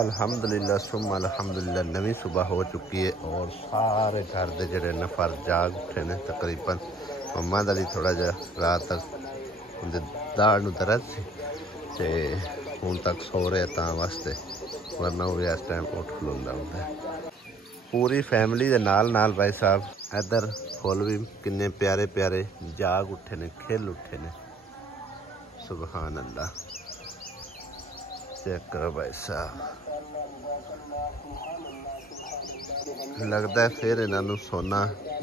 अल्हम्दुलिल्लाह सुम्मा अल्हम्दुलिल्लाह नवी सुबह हो चुकी है और सारे घर के जोड़े नफर जाग उठे ने तकरीबन। मम्मा का भी थोड़ा जहा रात तक दाढ़ नूं दर्द सी ते हुण तक सो रहे तां वास्ते, वरना वो भी इस टाइम उठ खलोंदा हुंदा है। पूरी फैमिली दे नाल भाई साहब इधर फुल भी किन्ने प्यारे प्यारे जाग उठे ने, खिल उठे ने। सुबहान अल्लाह, चेक करो भाई साहब। लगता है फिर इन्हों सोना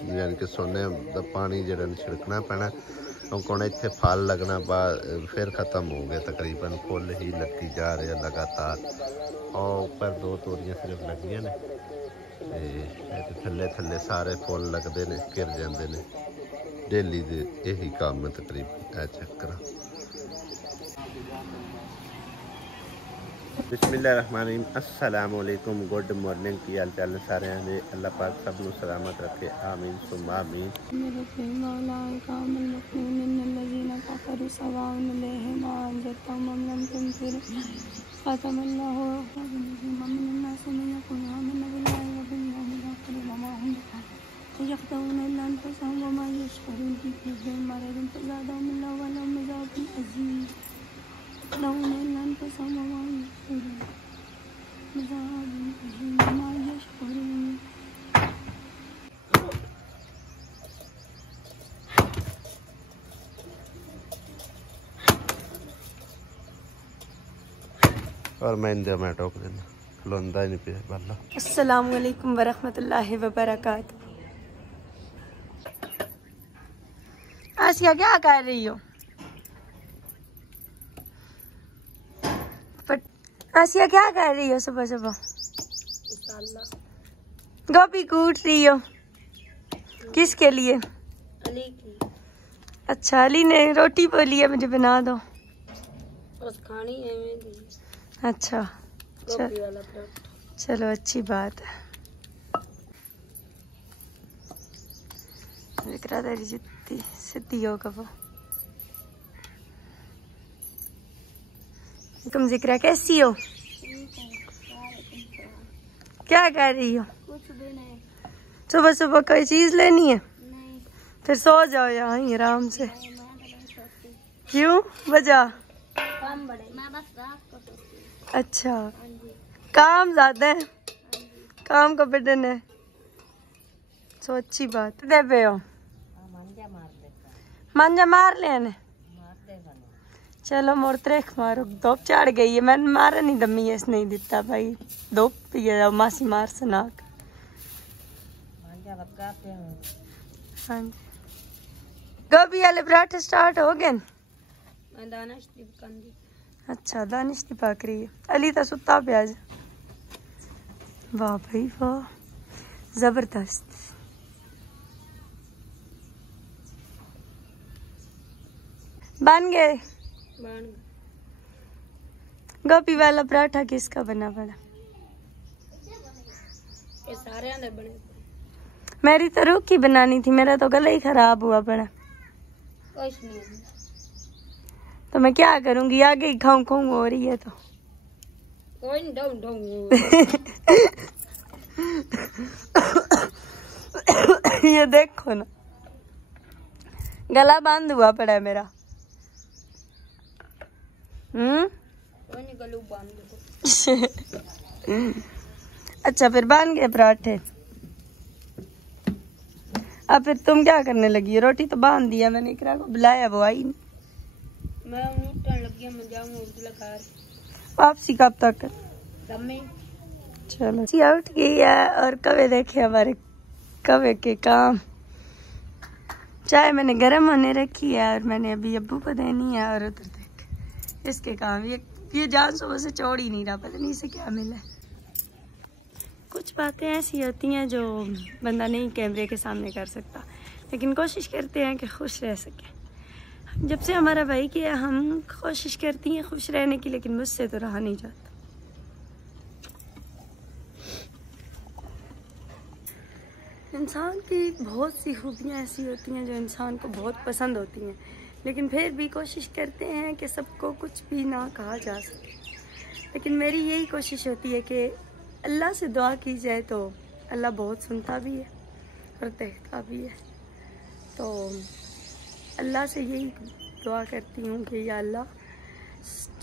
यानी कि सोने का पानी जो छिड़कना पैना, क्योंकि हम इतने फल लगना बाद फिर ख़त्म हो गया। तकरीबन फुल ही लगी जा रहे हैं लगातार, और ऊपर 2 तोरियां सिर्फ लगियां ने, थले थले सारे फुल लगते हैं, घिर जाते हैं। डेली दे यही काम है तकरीबन। चेक करो। बिस्मिल्लाहिर्रहमानिर्रहीम, अस्सलामुअलैकुम, गुड मॉर्निंग। की हाल चाल है सारे ने? अल्लाह पाक सब लोग सलामत रखे, आमीन सुम्मा आमीन। और मैं इंदे में टोक देना, खलोंदा ही नहीं पे बल्ला। अस्सलाम वालेकुम वरहमतुल्लाहि वबरकातुहू। आसिया क्या कर रही हो? आसिया क्या कर रही हो सुबह सुबह? गोभी कूट रही हो? किसके लिए? अली की। अच्छा, अली ने रोटी बोली है मुझे बना दो। बस खानी है मेरी। अच्छा चलो अच्छी बात है। जिक्रा तेरी जुत्ती सीधी हो कब। तुम जिक्रा कैसी हो? क्या कर रही हो? कुछ भी नहीं। सुबह सुबह कोई चीज लेनी है? नहीं। फिर सो जाओ यहाँ ही आराम से। क्यों वजह? काम बड़े। मैं बस रात को सोती हूँ। अच्छा, काम ज्यादा है, काम का बर्डन है, सो अच्छी बात दे पे हो। मांजा मार लेने। चलो मोर त्रेख मारो, धूप चढ़ गई है। मैंने मारा नहीं दमी है, नहीं दिता भाई धूप पिए मासी मार सनाक। हाँ जी, गोभी वाले पराठे स्टार्ट हो गए? अच्छा, दानिश दी पक रही है। अली तो सुता प्याज। वाह भाई वाह, जबरदस्त। बन गए? गोभी वाला पराठा किसका बना पड़ा? ये सारे ने बने। मेरी तो रूख की बनानी थी, मेरा तो गला ही खराब हुआ पड़ा। कुछ नहीं, तो मैं क्या करूंगी, आगे ही खाऊं खाऊं हो रही है तो। कोई नहीं, डाउन डाउन। ये देखो ना, गला बंद हुआ पड़ा है मेरा। कोई नहीं, गलू बांध दो। अच्छा, फिर बन गए पराठे। अब फिर तुम क्या करने लगी? रोटी तो बांध दिया मैंने, इकरा को बुलाया, वो आई नहीं। मैं उठने लगी, मैं जाऊंगा उर्दू घर। वापसी कब तक? दमे। चलो सिया उठ गई है, और कवे देखे हमारे कवे के काम। चाय मैंने गर्म होने रखी है और मैंने अभी अब्बू को देनी है। और उधर देख इसके काम, ये जान सुबह से छोड़ ही नहीं रहा, पता नहीं इसे क्या मिला। कुछ बातें ऐसी होती हैं जो बंदा नहीं कैमरे के सामने कर सकता, लेकिन कोशिश करते हैं कि खुश रह सके। जब से हमारा भाई किया, हम कोशिश करती हैं खुश रहने की, लेकिन मुझसे तो रहा नहीं जाता। इंसान की बहुत सी खूबियाँ ऐसी होती हैं जो इंसान को बहुत पसंद होती हैं, लेकिन फिर भी कोशिश करते हैं कि सबको कुछ भी ना कहा जा सके। लेकिन मेरी यही कोशिश होती है कि अल्लाह से दुआ की जाए तो अल्लाह बहुत सुनता भी है और देखता भी है। तो अल्लाह से यही दुआ करती हूँ कि या अल्लाह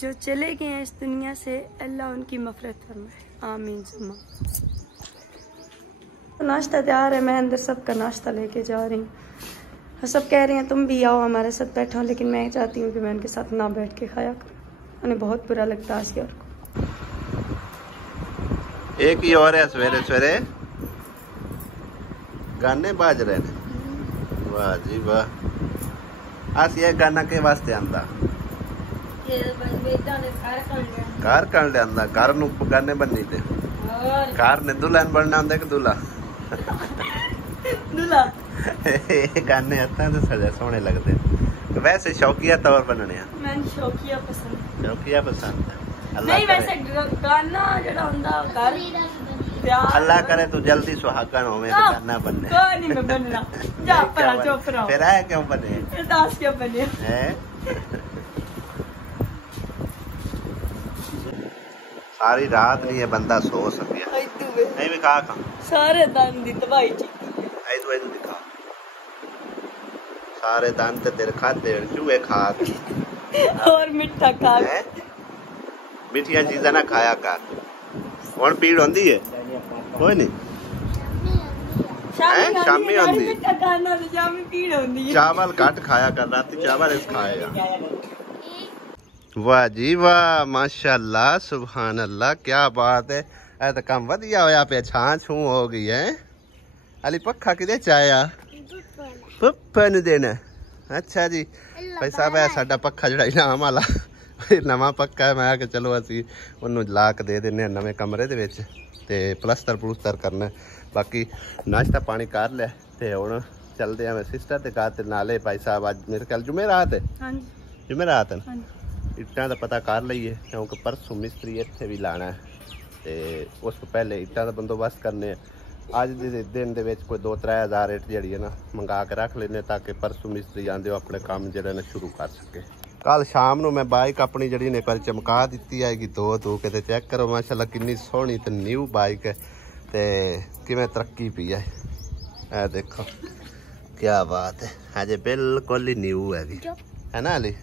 जो चले गए हैं इस दुनिया से, अल्लाह उनकी मफ़रत फरमाए, आमीन सुम्मा। तो नाश्ता तैयार है, मैं अंदर सबका नाश्ता लेके जा रही हूँ। सब कह रहे हैं तुम भी आओ हमारे साथ बैठो, लेकिन मैं चाहती हूँ कि मैं उनके साथ ना बैठ के खाया करूँ, उन्हें बहुत बुरा लगता है आसिया को। एक ही और है, सवेरे सवेरे गाने बाज रहे हैं। वाह जी वाह। आसिया गाना के वास्ते आंदा घर कर ले आंदा, घर नू गाने बननी दे। घर ने दुल्हन बनना आंदा कि दूल्हा? दूल्हा। गाने आता तो सजा सोहने लगते। वैसे शौकिया तौर बनने हैं। मैं शौकिया पसंद। शौकिया पसंद है। नहीं वैसे गाना जड़ा हुंदा घर प्यार। अल्लाह करे तू जल्दी सुहागन होवे तो गाना बनने। कोई नहीं मैं बनना। जा परा चुप रहो। फिर आया क्यों बने? दास क्यों बने? हैं? सारी रात नहीं है बंदा सो सकिया। नहीं भी खा खा। सारे दान दी दवाई ची। आई तो दिखा। सारे दान ते तेरे खाते चूहे खा। और मिठा खा। मिठिया चीज़ा ना खाया कर। हुण पीड़ होंदी है? कोई नहीं। शामी होंदी। मिठा खाना तो शामी पीड़ होंदी है। चावल घट खाया कर, राती चावल इस खाएगा। वाह जी वाह, माशाअल्लाह, सुभान अल्लाह, क्या बात है। ऐ तो काम वधिया होया पे, छां छू हो गई है। अली पक्खा किदे चाया? पप्पा नु देना। अच्छा जी भाई साहब, है साडा पक्खा जड़ा इनाम वाला नवा पक्का है। मैं आके चलो असी उन्होंने ला के दे देने नवे कमरे दे विच ते प्लस्तर प्लूस्तर करना। बाकी नाश्ता पानी कर लिया ते हुण चलदे आ मैं सिस्टर दे घर ते नाले। भाई साहब अज मेरे ख्याल जुमेरात है। हां जी जुमेरात है। इट्टां दा पता कर लईए क्योंकि परसों मिस्त्री इत्थे भी लाना है ते उस तो पहले इट्टां दा बंदोबस्त करने। अज दे दिन दे विच कोई 2-3 हज़ार इट जिहड़ी है ना मंगा के रख लेने ताकि परसों मिस्त्री आंदे अपने काम जिहड़ा ना शुरू कर सके। कल शाम नू मैं बाइक अपनी जिहड़ी ने कल चमका दी है धो के चेक करो माशाल्लाह कितनी सोहनी ते न्यू बाइक है ते किवें तरक्की पी है देखो क्या बात है। अजे बिल्कुल ही न्यू है ना अली?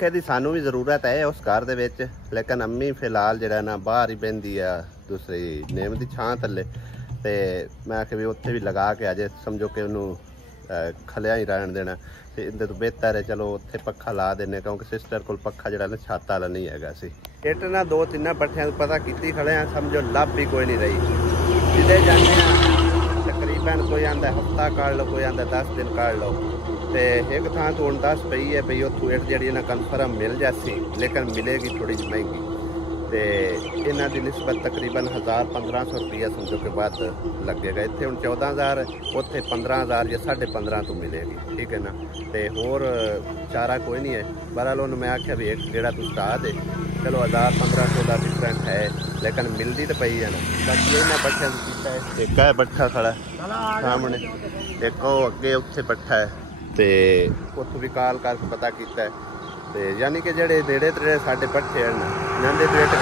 कहती सानू भी जरूरत है उस घर दे विच, लेकिन अम्मी फिलहाल जिहड़ा ना बाहर ही बहंदी है दूसरी नेम दी छां थल्ले ते मैं आखे भी उत्थे भी लगा के अजे समझो कि उन्होंने खलिया ही रहन देना ते इहदे तो बेहतर है चलो उत्थे पक्खा ला देने क्योंकि सिस्टर कोल पक्खा जिहड़ा ना छत वाला नहीं हैगा सी। इट ना 2-3 पट्ठियां पता कीती खड़े हैं, समझो लभ भी कोई नहीं रही। जिदे जाने तकरीबन कोई आंदा हफ्ता काट लो, कोई आंदा 10 दिन काट लो ते एक थां तो 10 पई है भई उत्थों इट जिहड़ी ना कन्फर्म मिल जासी, लेकिन मिलेगी थोड़ी जी महंगी ते इन्हां दी निस्बत तकरीबन 1000-1500 रुपया समझो के बाद लगेगा। इत्थे हुण 14,000 उत्थे 15,000 या 15.5 तो मिलेगी, ठीक है ना। ते होर चारा कोई नहीं है। बहरहाल उन्होंने मैं आख्या भी एक गेड़ा तू स्टा दे, चलो 1000-1500 का डिफरेंट है लेकिन मिलती तो पई है ना। बाकी इन्हां पट्ठियां कीता है, एक है पट्ठा खड़ा सामने, एक अगे उत्थे पट्ठा है ते उत्थों भी काल करके पता किया है ते यानी कि जेडे नेड़े तेड़े साडे पट्ठे हैं नांदे रेट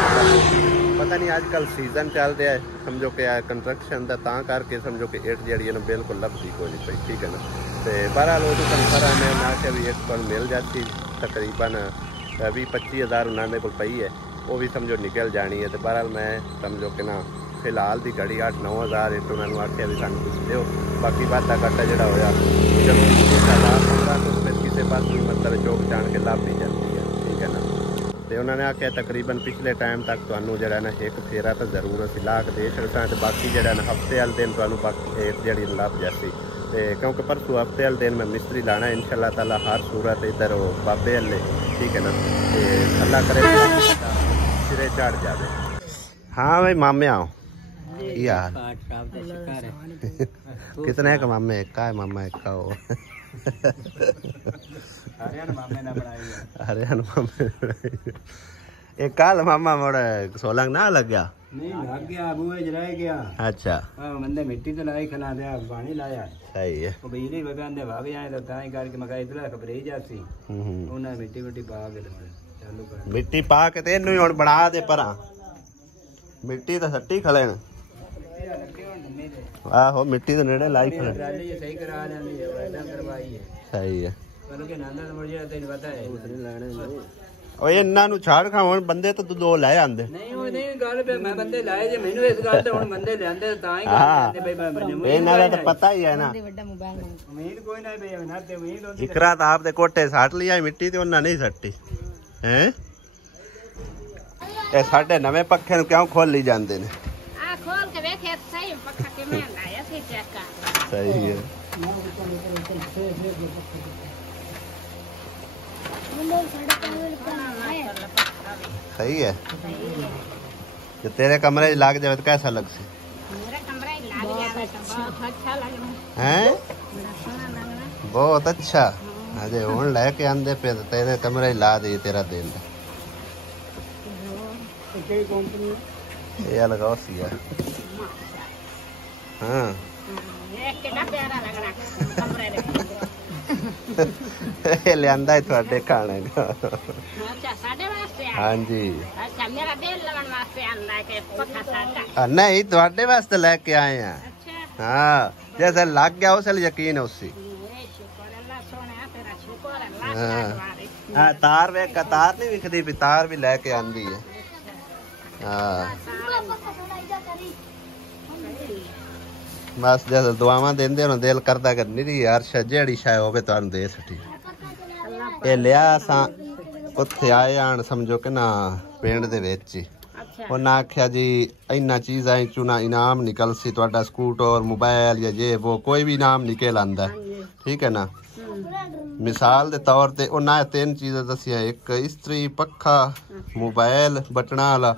पता नहीं अजकल सीजन चल रहा है समझो कि कंस्ट्रक्शन का तां करके समझो कि इट जी ना बिल्कुल लभदी कोई नहीं पई, ठीक है ना। तो बहरहाल वो कंफर्म है मैं आख्या भी एक पर मिल जाती तकरीबन 20-25 हज़ार उन्होंने को पई है, वो भी समझो निकल जानी है। तो बहरहाल मैं समझो कि ना फिलहाल की घड़ी 8-9 हज़ार इट उन्होंने आख्या भी सानू कुछ दो, बाकी वाधा घाटा जोड़ा होया चलो 1000-1500 तो फिर किसी पास भी मतलब चौक जान के लाभ भी जाती है, ठीक है ना। तो उन्होंने आख्या तकरीबन पिछले टाइम तक तो जरा ना एक फेरा तो जरूर असी ला के दे छड़सा तो बाकी जरा ना हफ्ते वाले दिन तो बाकी एक जड़ी लभ जाती तो क्योंकि परसों हफ्ते वाले दिन मैं मिस्त्री लाना है इंशाअल्लाह ताला हर सूरत इधर बाबे अल्ले, ठीक है ना। तो अल्लाह करे सिरे चढ़ जाए। हाँ भाई मामे आओ यार कितने का मामे? एक का है मामा, एक का हो हरियाणा मामे एक काल मामा मोड़ सोलंग ना लग गया नहीं लग गया बूहे च रह गया। अच्छा बंदे मिट्टी तो लाई खिला दिया पानी लाया सही है। वो बिजली पे आंदे भाग जाए तो ताई करके मैं कहा इधर खबरे ही जाती उन्हें मिट्टी मिट्टी पा के चालू कर मिट्टी पा के ते इनू हुण बना दे परा मिट्टी तो सट्टी खले न आहो मिट्टी तो नेड़े लाई खले ट्राली सही करा जांदी है वायदा करवाई है सही है। पर के नंदा तो मुझे तेन पता है दूसरे लाने ਓਏ ਇਹਨਾਂ ਨੂੰ ਛਾੜ ਖਾਵਣ ਬੰਦੇ ਤਾਂ ਤੂੰ ਦੋ ਲੈ ਆਂਦੇ ਨਹੀਂ ਉਹ ਨਹੀਂ ਗੱਲ ਪੇ ਮੈਂ ਬੰਦੇ ਲਾਏ ਜੇ ਮੈਨੂੰ ਇਸ ਗੱਲ ਤੇ ਹੁਣ ਬੰਦੇ ਲਿਆਂਦੇ ਤਾਂ ਹੀ ਕਰਦੇ ਬਈ ਮੈਂ ਇਹਨਾਂ ਦਾ ਤਾਂ ਪਤਾ ਹੀ ਹੈ ਨਾ ਉਮੀਦ ਕੋਈ ਨਹੀਂ ਬਈ ਨਾ ਤੇ ਉਮੀਦ ਹੁੰਦੀ ਇਕਰਾ ਤਾਂ ਆਪਦੇ ਕੋਟੇ ਸੱਟ ਲਿਆ ਮਿੱਟੀ ਤੇ ਉਹਨਾਂ ਨਹੀਂ ਸੱਟੀ ਹੈ। ਇਹ ਸਾਡੇ ਨਵੇਂ ਪੱਖੇ ਨੂੰ ਕਿਉਂ ਖੋਲੀ ਜਾਂਦੇ ਨੇ ਆ ਖੋਲ ਕੇ ਵੇਖੇ ਸਹੀ ਪੱਖਾ ਕਿਵੇਂ ਲਾਇਆ ਸੀ ਚੈੱਕ ਕਰ ਸਹੀ ਹੈ। सही है जो तेरे कमरे लाग जाए तो कैसा लग से मेरा कमरा ही लाग जावे तो बहुत अच्छा लगना हैं बड़ा सोना लगना बहुत अच्छा अजय हुण लेके आंदे पे तो तेरे कमरे ला दे तेरा दिल ये लगाओ सिया हाँ ये कितना प्यारा लग रहा कमरे में लियांदा है थोड़े खाने का अच्छा साढ़े वास्ते हाँ जी अच्छा मेरा दिल लगन वास्ते आंदा है कि पक्का साढ़ा नहीं थोड़े वास्ते लेके आए हैं अच्छा हाँ जैसे लग गया उसे यकीन है उससे ये शुक्र अल्लाह सोना तेरा शुक्र अल्लाह हाँ तार वे कतार नहीं विखदी भी तार भी लेके आंदी है हाँ बस जैसे दुआवां देंदे हो दिल करदा कि निरी यार जेड़ी शाय होवे तुहानू दे सटी ये लिया असां उत्थे आए आन समझो कि ना पिंड दे विच ही उन्हें आख्या जी इन्ना चीज़ां चू ना इनाम निकल सी तुहाडा स्कूटर मोबाइल या ये वो कोई भी इनाम निकल आंदा है ठीक है ना। मिसाल के तौर पर उन्हें 3 चीज़ां दसिया एक इस्त्री पक्खा मोबाइल बटना वाला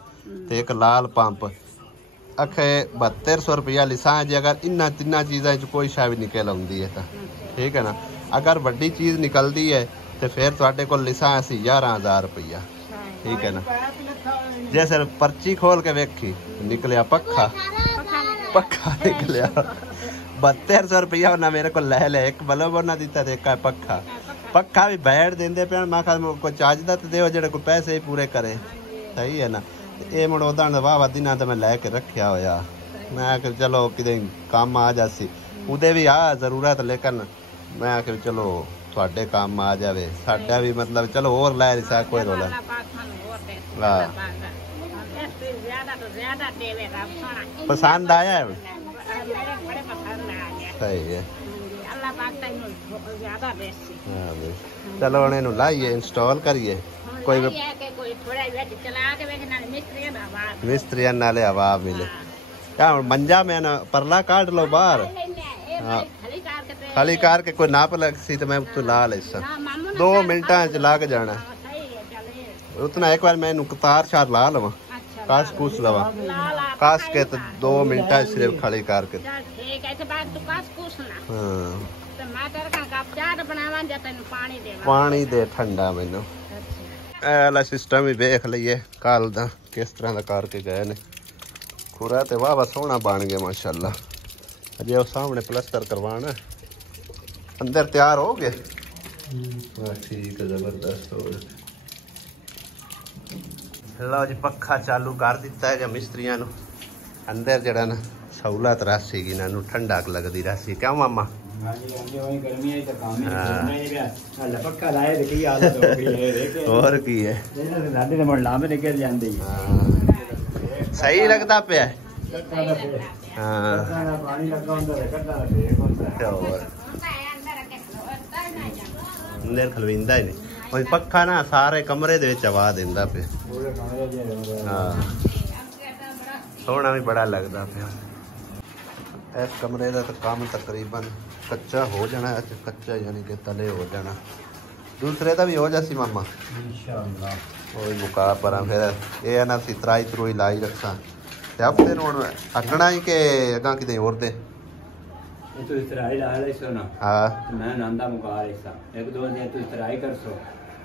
ते एक लाल पंप अखे 7200 रुपया लिसां जी अगर इन्ना 3 चीज़ां कोई शाय भी निकल आती है तो ठीक है ना। अगर वड्डी चीज़ निकलती है तो फिर तुहाडे कोल लिसां असी 11000 रुपया ठीक है ना। जैसे पर्ची खोल के वेखी निकलिया पक्खा निकलिया 7200 रुपया उन्हें मेरे को ले लिया एक बल्ब उन्हें दिता एक पक्खा भी बैठ देंदे पे मैं कोई चार्जदा तो देओ जेड़े कोई पैसे ही पूरे करे सही है ना। ये मुड़ उदा वाह दिना तो मैं लैके रखा होया मैं आखिर चलो कि काम आ जासी उदे भी आ जरूरत लेकिन मैं आखिर चलो थोड़े काम आ जाए साडा भी मतलब चलो और लै नहीं सा कोई रोला हाँ पसंद आया है सही है चलो उन्हें लाइए इंस्टॉल करिए कोई मिस्त्री नाले हवा मिले क्या मंजा में ना परला काट लो बाहर हाँ खाली कार के कोई नाप लग सी तो मैं तो ला ले 2 मिनटा च लग जाना उतना एक बार मैं तार शार ला लवा कास कूस लवा कास के तो 2 मिनटा सिर्फ खाली कार के पानी दे ठंडा मैनू एला सिस्टम ही देख लीए कल दा किस तरह का करके गए ने खुरा तो वाह सोहना बन गया माशाल्लाह। अजे वो सामने प्लस्तर करवाना अंदर तैयार हो गए ठीक है जबरदस्त हो गया। लो जी पक्खा चालू कर दिता है मिस्त्रियां नू अंदर जड़ा ना सहूलत रसी की इन्हों ठंडक लगती रसी क्यों मामा और की है सही लगता पे अंदर खलविंदा ही नहीं और पक्खा ना सारे कमरे दे विच आवाज देंदा पे हाँ सोहना भी बड़ा लगता पे। इस कमरे का तो काम तकरीबन कच्चा हो जाना है कच्चा यानी कि तले हो जाना दूसरे का भी हो जासी मामा इंशाअल्लाह वही मुका पर फिर ये ना सी तराई तरुई लाई रखा हफ्ते अगना ही के अगा कि होर दे तू इसराई ला ले सो ना हाँ मैं नंदा मुका रहा एक 2 दिन तू इसराई कर सो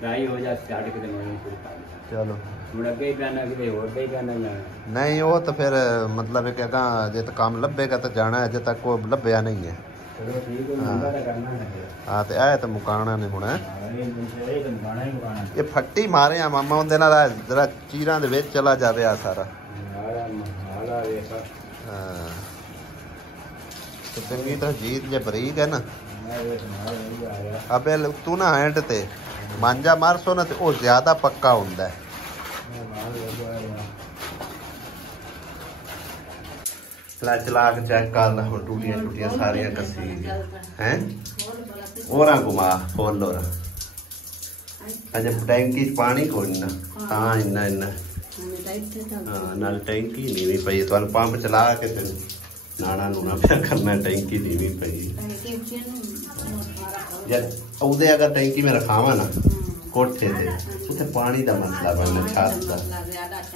ਰਾਈ ਹੋ ਜਾ ਸਟਾਰਟ ਕਿਤੇ ਮੈਂ ਪੂਰੀ ਪਾ ਲਈ ਚਲੋ ਹੁਣ ਅੱਗੇ ਹੀ ਪੈਣਾ ਕਿਤੇ ਹੋਰ ਤੇ ਹੀ ਪੈਣਾ ਜਾਣਾ ਨਹੀਂ ਉਹ ਤਾਂ ਫਿਰ ਮਤਲਬ ਕਿ ਅਗਾਂਹ ਜੇ ਤਾਂ ਕੰਮ ਲੱਭੇਗਾ ਤਾਂ ਜਾਣਾ ਅਜੇ ਤੱਕ ਉਹ ਲੱਭਿਆ ਨਹੀਂ ਹੈ ਚਲੋ ਠੀਕ ਹੈ ਮੁੰਡਾ ਤਾਂ ਕਰਨਾ ਹੈ ਹਾਂ ਤੇ ਇਹ ਤਾਂ ਮੁਕਾਣਾ ਨਹੀਂ ਹੁਣ ਇਹ ਤਾਂ ਮੁਕਾਣਾ ਹੀ ਮੁਕਾਣਾ ਇਹ ਫੱਟੀ ਮਾਰੇ ਆ ਮਾਮਾ ਉਹਦੇ ਨਾਲ ਜਰਾ ਚੀਰਾਂ ਦੇ ਵਿੱਚ ਚਲਾ ਜਾਵੇ ਆ ਸਾਰਾ ਹਾਲਾ ਵੇਖਾ ਹਾਂ ਤੇ ਚੰਗੀ ਤਰ੍ਹਾਂ ਜੀਤ ਜੇ ਬਰੀਕ ਹੈ ਨਾ ਮੈਂ ਵੇਖ ਨਾਲ ਨਹੀਂ ਆਇਆ ਅਬੇ ਤੂੰ ਨਾ ਹੈਂਡ ਤੇ ਮਾਂਜਾ ਮਾਰਸੋ ਨਾ ਤੇ ਉਹ ਜ਼ਿਆਦਾ ਪੱਕਾ ਹੁੰਦਾ ਹੈ ਚਲਾ ਕੇ ਚੈੱਕ ਕਰ ਲੈ ਹੁਣ ਟੂਟੀਆਂ ਸਾਰੀਆਂ ਕੱਸੀ ਹੈ ਹੋਰਾਂ ਘੁਮਾ ਫੋਲ ਲੋਰਾ ਅਜੇ ਟੈਂਕੀ ਚ ਪਾਣੀ ਕੋਈ ਨਾ ਤਾਂ ਇੰਨਾ ਹਾਂ ਨਾਲ ਟੈਂਕੀ ਨੀਵੀਂ ਪਈ ਤੁਹਾਨੂੰ ਪੰਪ ਚਲਾ ਕੇ ਤੇ ਨਾਣਾ ਨੂਣਾ ਪਿਆ ਕਰਨਾ ਟੈਂਕੀ ਨੀਵੀਂ ਪਈ ਯਾਰ ਉਹਦੇ ਅਗਰ ਟੈਂਕੀ ਮੈਂ ਰਖਾਵਾਂ ਨਾ ਕੋਠੇ ਤੇ ਉੱਥੇ ਪਾਣੀ ਦਾ ਮਸਲਾ ਬਣਨਾ ਛੱਤ ਦਾ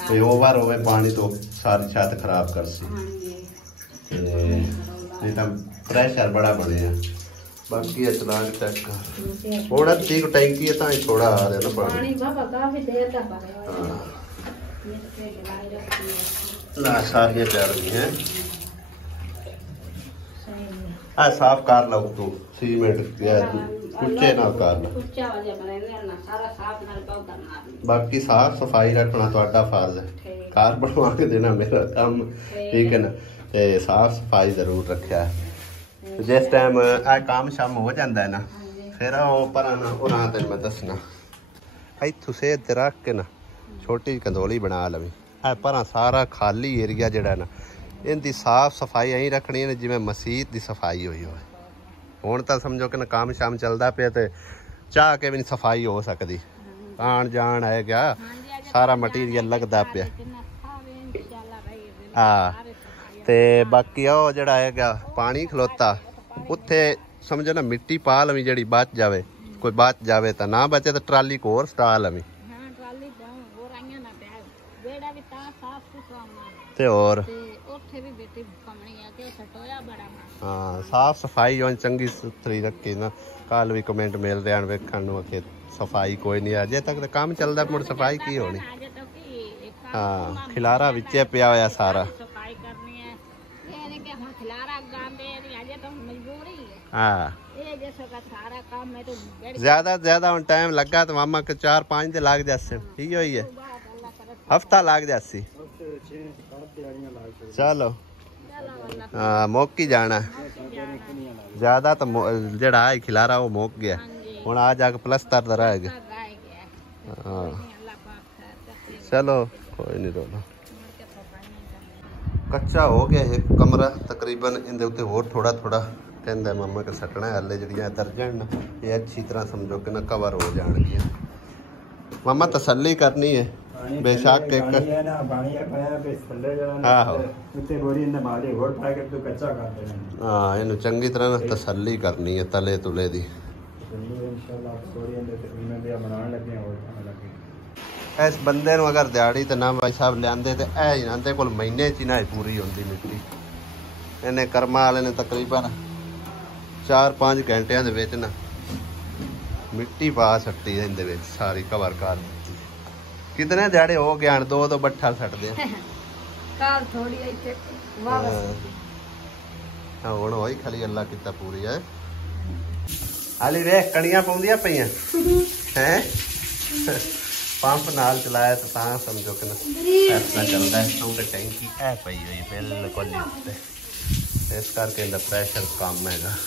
ਕੋਈ ਓਵਰ ਹੋਵੇ ਪਾਣੀ ਤੋਂ ਸਾਰੀ ਛੱਤ ਖਰਾਬ ਕਰਸੀ ਨਹੀਂ ਤਾਂ ਪ੍ਰੈਸ਼ਰ ਬੜਾ ਬਣਿਆ ਬਾਕੀ ਇਹ ਚਲਾ ਕੇ ਚੈੱਕ ਕਰ ਥੋੜਾ ਠੀਕ ਟੈਂਕੀ ਹੈ ਤਾਂ ਹੀ ਥੋੜਾ ਆ ਰਿਹਾ ਨਾ ਪਾਣੀ ਬਾਬਾ ਕਾਫੀ ਦੇਰ ਦਾ ਪਾਇਆ ਹਾਂ ਲਾ ਸਾਰੀਆਂ ਚੱਲ ਗਈਆਂ ਆ ਸਾਫ਼ ਕਰ ਲਓ ਤੂੰ ਸੀਮੈਂਟ ਕੁੱਚੇ ਨਾਲ ਕਰ ਲੈ ਉੱਚਾ ਵਾਜਾ ਬਣਾਉਂਦੇ ਨਾ ਸਾਰਾ ਸਾਫ ਨਾਲ ਪੌਦਾ ਮਾਰਨਾ ਬਾਕੀ ਸਾਫ਼ ਸਫਾਈ ਰੱਖਣਾ ਤੁਹਾਡਾ ਫਰਜ਼ ਹੈ ਕਾਰ ਬਣਵਾ ਕੇ ਦੇਣਾ ਮੇਰਾ ਕੰਮ ਠੀਕ ਹੈ ਨਾ ਤੇ ਸਾਫ਼ ਸਫਾਈ ਜ਼ਰੂਰ ਰੱਖਿਆ ਜਿਸ ਟਾਈਮ ਇਹ ਕੰਮ ਸ਼ਾਮ ਹੋ ਜਾਂਦਾ ਹੈ ਨਾ ਫਿਰ ਉਹ ਪਰਾਂ ਨਾ ਉਹਨਾਂ ਤੇ ਮੈਂ ਦੱਸਣਾ ਇੱਥੋਂ ਸੇ ਤੇ ਰੱਖ ਕੇ ਨਾ ਛੋਟੀ ਕੰਦੋਲੀ ਬਣਾ ਲਵੀਂ ਇਹ ਪਰਾਂ ਸਾਰਾ ਖਾਲੀ ਏਰੀਆ ਜਿਹੜਾ ਨਾ ਇਹਦੀ ਸਾਫ਼ ਸਫਾਈ ਐਂ ਰੱਖਣੀ ਹੈ ਜਿਵੇਂ ਮਸਜਿਦ ਦੀ ਸਫਾਈ ਹੋਈ ਹੋਵੇ ਹੁਣ ਤਾਂ ਸਮਝੋ ਕਿ ਨਾ ਕੰਮ ਸ਼ਾਮ ਚੱਲਦਾ ਪਿਆ ਤੇ ਚਾਹ ਕੇ ਵੀ ਨਹੀਂ ਸਫਾਈ ਹੋ ਸਕਦੀ ਆਣ ਜਾਣ ਆਏ ਗਿਆ ਸਾਰਾ ਮਟੀਰੀਅਲ ਲੱਗਦਾ ਪਿਆ ਹਾਂ ਤੇ ਬਾਕੀ ਉਹ ਜਿਹੜਾ ਹੈਗਾ ਪਾਣੀ ਖਲੋਤਾ ਉੱਥੇ ਸਮਝੋ ਨਾ ਮਿੱਟੀ ਪਾ ਲਵੀਂ ਜਿਹੜੀ ਬਚ ਜਾਵੇ ਕੋਈ ਬਚ ਜਾਵੇ ਤਾਂ ਨਾ ਬਚੇ ਤਾਂ ਟਰਾਲੀ ਕੋ ਹੋਰ ਸਟਾ ਲਵੀਂ ਤੇ ਹੋਰ ਹਾਂ ਸਾਫ ਸਫਾਈ ਹੋਣੀ ਚੰਗੀ ਸੁਥਰੀ ਰੱਖੀ ਨਾ ਕੱਲ ਵੀ ਕਮੈਂਟ ਮਿਲ ਰਹੇ ਹਨ ਵੇਖਣ ਨੂੰ ਕਿ ਸਫਾਈ ਕੋਈ ਨਹੀਂ ਅਜੇ ਤੱਕ ਤਾਂ ਕੰਮ ਚੱਲਦਾ ਮੁੜ ਸਫਾਈ ਕੀ ਹੋਣੀ ਹਾਂ ਖਿਲਾਰਾ ਵਿੱਚੇ ਪਿਆ ਹੋਇਆ ਸਾਰਾ हाँ ज्यादा ज्यादा उन टाइम लगा तो मामा के 4-5 दिन लग जाते ठीक है ये हफ्ता लग जासी चलो हाँ मोक ही जाना ज्यादा तो जड़ा है खिलारा वो मोक गया हूँ आ जाके प्लस्तर तो रहेगा हाँ चलो कोई नहीं रोना कच्चा हो गया है कमरा तकरीबन इनके उत्ते होर थोड़ा थोड़ा कहता मामा के सटना हले जड़ियाँ दर्जन ये अच्छी तरह समझो कि ना कवर हो जाएगी मामा तसल्ली करनी है बेशक एक हाँ इन चंगी तरह तसल्ली करनी है तले तुले दी इस बंदे नूं अगर दिहाड़ी तो ना भाई साहब लियाते तो इन्होंने को महीने च ना पूरी होती मिट्टी इन्हें कर्मा वाले ने तकरीबन 4-5 घंटिया ना मिट्टी पा सट्टी है सारी कवर कर दी कितने दिहाड़े हो गए 2 बट्ठा सटदे हुण होई खाली अल्लाह किता पूरी है हाली वेख कणियां पाउंदियां पईयां हैं पंप नाल चलाया तो ता समझो कि ना ऐसा चलता है क्योंकि टैंकी ऐ पई हुई बिल्कुल इस करके प्रेशर कम हैगा